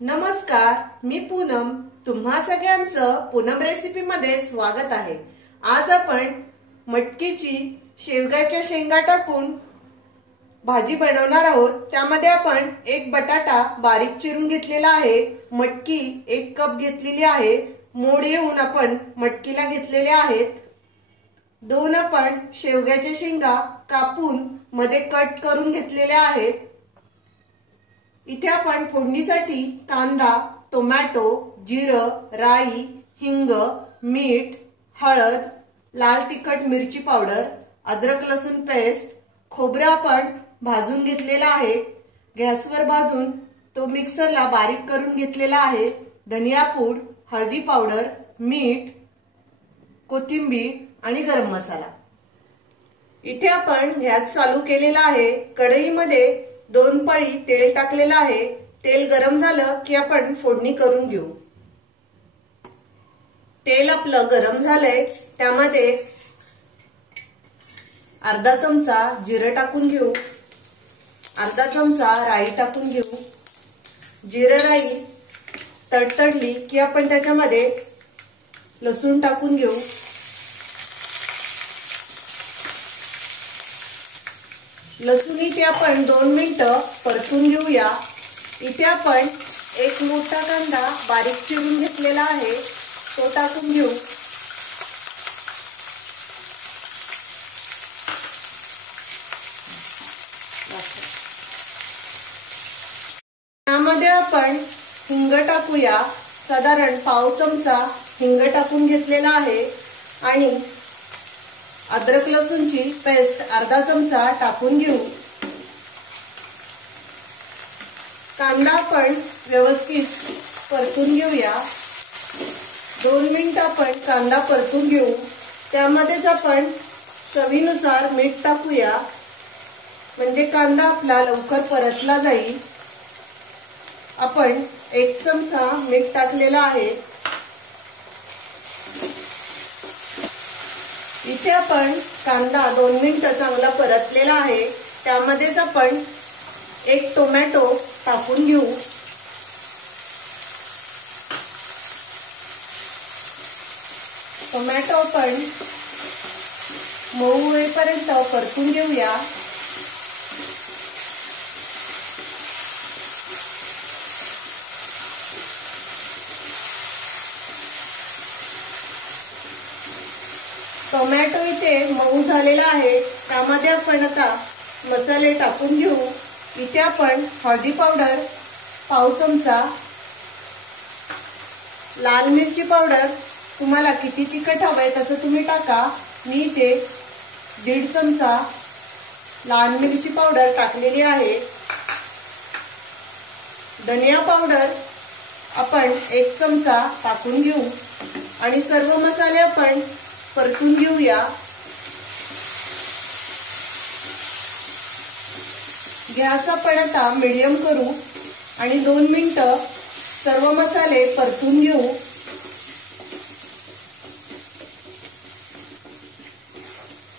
नमस्कार, मी पूनम. तुम्हा सगळ्यांचं पूनम रेसिपी मध्ये स्वागत आहे. आज आपण मटकीची शेवग्याच्या शेंगा टाकून भाजी बनवणार आहोत. त्यामध्ये आपण एक बटाटा बारीक चिरून घेतलेला आहे, मटकी 1 कप घेतलेली आहे, मोड येऊन आपण मटकीला घेतलेले आहेत. 2 आपण शेवग्याच्या शेंगा कापून मध्ये कट करून घेतलेल्या आहेत. इथे आपण फोडणीसाठी कांदा, टोमॅटो, जिरं, राई, हिंग, मीठ, हळद, लाल तिखट मिरची पावडर, अद्रक लसूण पेस्ट, खोबरं आपण भाजून घेतलेला आहे. गॅसवर भाजून तो मिक्सरला बारीक करून घेतलेला आहे. धनिया पूड, हळदी पावडर, मीठ, कोथिंबीर आणि गरम मसाला. इथे आपण गॅस चालू केलेला आहे. कढईमध्ये 2 पळी तेल टाकलेलं आहे. तेल गरम झालं की आपण फोडणी करून घेऊ. तेल आपलं गरम झालंय. त्यामध्ये अर्धा चमचा जिरं टाकून घेऊ, अर्धा चमचा राई टाकून घेऊ. जिरं राई तडतडली की आपण त्याच्यामध्ये लसूण टाकून घेऊ. लसूण इथे आपण 2 मिनिटं परतून घेऊया. इथे आपण एक मोठा कांदा बारीक चिरून घेतलेला आहे, तो टाकून घेऊ. त्यामध्ये आपण हिंग टाकूया. साधारण पाव चमचा हिंग टाकून घेतलेला आहे आणि अद्रक लसूणची पेस्ट अर्धा चमचा टाकून घेऊ. कांदा आपण व्यवस्थित परतून घेऊया. 2 मिनिटं आपण कांदा परतून घेऊ. त्यामध्येच आपण चवीनुसार मीठ टाकूया, म्हणजे कांदा आपला लवकर परतला जाईल. आपण 1 चमचा मीठ टाकलेला आहे. इथे आपण कांदा 2 मिनिटं चांगला परतलेला आहे. त्यामध्येच आपण 1 टोमॅटो टाकून घेऊ. टोमॅटो आपण मऊ होईपर्यंत परतून घेऊया. टोमॅटो इथे मऊ झालेला आहे. त्यामध्ये आपण आता मसाले टाकून घेऊ. इथे आपण हळदी पावडर पाव चमचा, लाल मिरची पावडर तुम्हाला किती तिखट हवंय तसं तुम्ही टाका. मी इथे 1.5 चमचा लाल मिरची पावडर टाकलेली आहे. धनिया पावडर आपण 1 चमचा टाकून घेऊ आणि सर्व मसाले आपण परतून घेऊया. गॅस आपण आता मीडियम करू आणि 2 मिनिटं सर्व मसाले परतून घेऊ.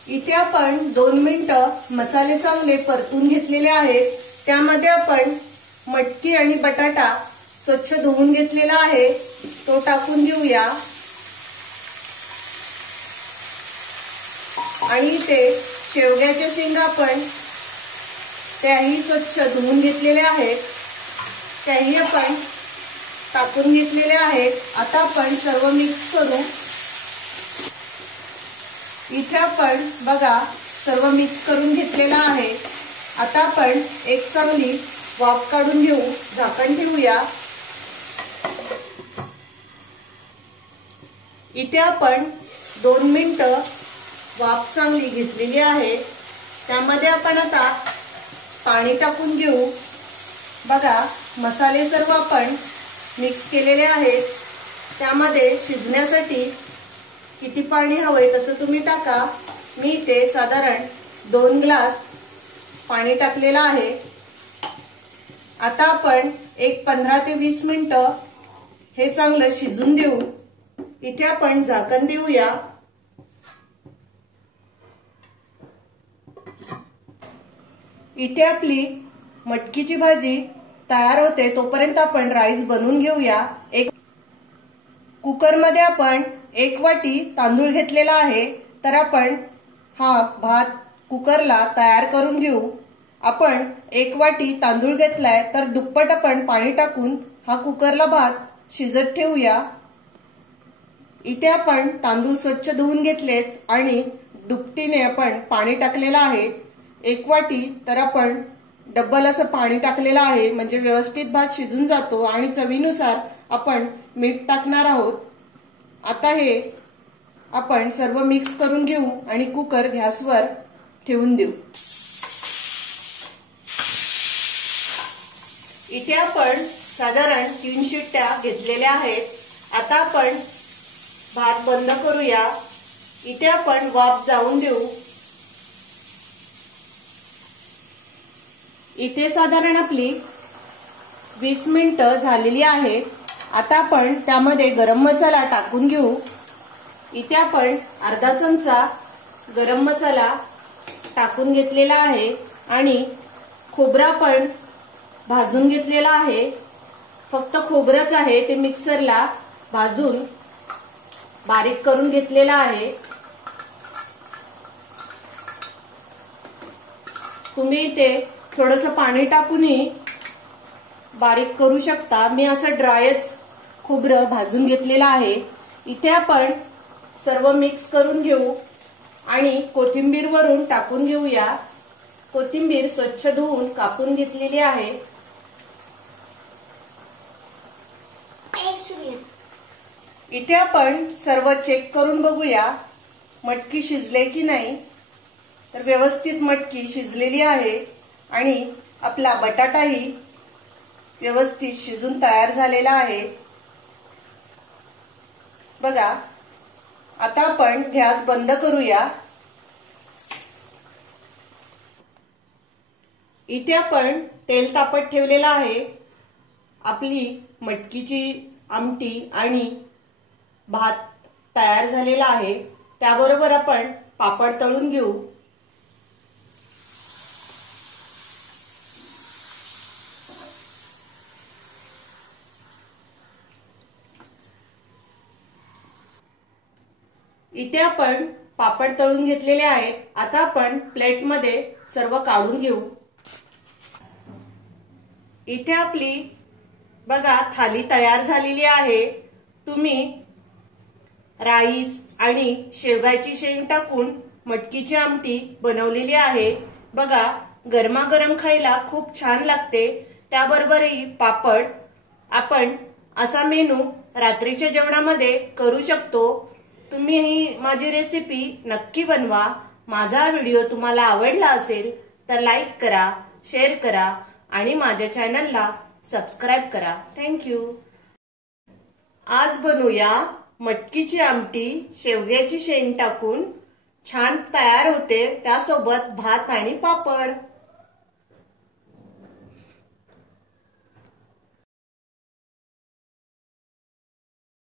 इथे आपण 2 मिनिटं मसाले चांगले परतून घेतलेले आहेत. त्यामध्ये आपण मटकी आणि बटाटा स्वच्छ धुवून घेतलेला आहे, तो टाकून घेऊया. आणि इथे शेवग्याच्या शेंगा आपण त्याही स्वच्छ धुवून घेतलेल्या आहेत, त्याही आपण टाकून घेतलेल्या आहेत. आता आपण सर्व मिक्स करू. इथे आपण बघा सर्व मिक्स करून घेतलेला आहे. आता आपण एक चांगली वाफ काढून घेऊ. झाकण ठेवूया. इथे आपण 2 मिनिटं वाफ चांगली घेतलेली आहे. त्यामध्ये आपण आता पाणी टाकून घेऊ. बघा मसाले सर्व आपण मिक्स केलेले आहेत. त्यामध्ये शिजण्यासाठी किती पाणी हवंय तसं तुम्ही टाका. मी इथे साधारण 2 ग्लास पाणी टाकलेलं आहे. आता आपण एक 15 ते 20 मिनिटं हे चांगलं शिजून देऊ. इथे आपण झाकण देऊया. इथे आपली मटकीची भाजी तयार होते तोपर्यंत आपण राईस बनवून घेऊया। एक कुकर मध्ये आपण 1 वाटी तांदूळ घेतलेला आहे, तर आपण हा भात कुकरला तयार करून घेऊ। आपण 1 वाटी तांदूळ घेतलाय तर दुप्पट आपण पाणी टाकून हा कुकरला भात शिजत ठेवूया। इथे आपण तांदूळ स्वच्छ धुवून घेतलेत आणि दुपटीने आपण पाणी टाकलेलं आहे। 1 वाटी तर आपण डबल असं पाणी टाकलेलं आहे, म्हणजे व्यवस्थित भात शिजून जातो। आणि चवीनुसार आपण मीठ टाकणार आहोत। आता हे आपण सर्व मिक्स करून घेऊ आणि कुकर गॅसवर ठेवून देऊ। इथे आपण साधारण 3 शिट्ट्या घेतलेल्या आहेत। आता आपण भात बंद करूया। इथे आपण वाफ जाऊन देऊ। इथे साधारण आपली 20 मिनिटं झालेली आहेत। आता आपण त्यामध्ये गरम मसाला टाकून घेऊ। इथे आपण अर्धा चमचा गरम मसाला टाकून घेतलेला आहे आणि खोबरं आपण भाजून घेतलेला आहे। फक्त खोबरंच आहे, ते मिक्सरला भाजून बारीक करून घेतलेला आहे। तुम्ही इथे थोडंसं पाणी टाकूनही बारीक करू शकता। मी असं ड्रायच खोबरं भाजून घेतलेलं आहे। इथे आपण सर्व मिक्स करून घेऊ आणि कोथिंबीर वरून टाकून घेऊया। कोथिंबीर स्वच्छ धुवून कापून घेतलेली आहे। इथे आपण सर्व चेक करून बघूया मटकी शिजले की नाही। तर व्यवस्थित मटकी शिजलेली आहे आणि आपला बटाटाही व्यवस्थित शिजून तयार झालेला आहे। बघा, आता आपण गॅस बंद करूया। इथे आपण तेल तापत ठेवलेलं आहे। आपली मटकीची आमटी आणि भात तयार झालेला आहे। त्याबरोबर आपण पापड तळून घेऊ। इथे आपण पापड तळून घेतलेले आहेत। आता आपण प्लेटमध्ये सर्व काढून घेऊ। इथे आपली बघा थाली तयार झालेली आहे। तुम्ही राईस आणि शेवगाची शेंग टाकून मटकीची आमटी बनवलेली आहे। बघा, गरमागरम खायला खूप छान लागते। त्याबरोबरही पापड। आपण असा मेनू रात्रीच्या जेवणामध्ये करू शकतो। तुम्ही ही माझी रेसिपी नक्की बनवा। माझा व्हिडिओ तुम्हाला आवडला असेल तर लाईक करा, शेअर करा आणि माझ्या चॅनलला सबस्क्राइब करा। थँक्यू। आज बनवूया मटकीची आमटी शेवग्याची शेंग टाकून। छान तयार होते, त्यासोबत भात आणि पापड।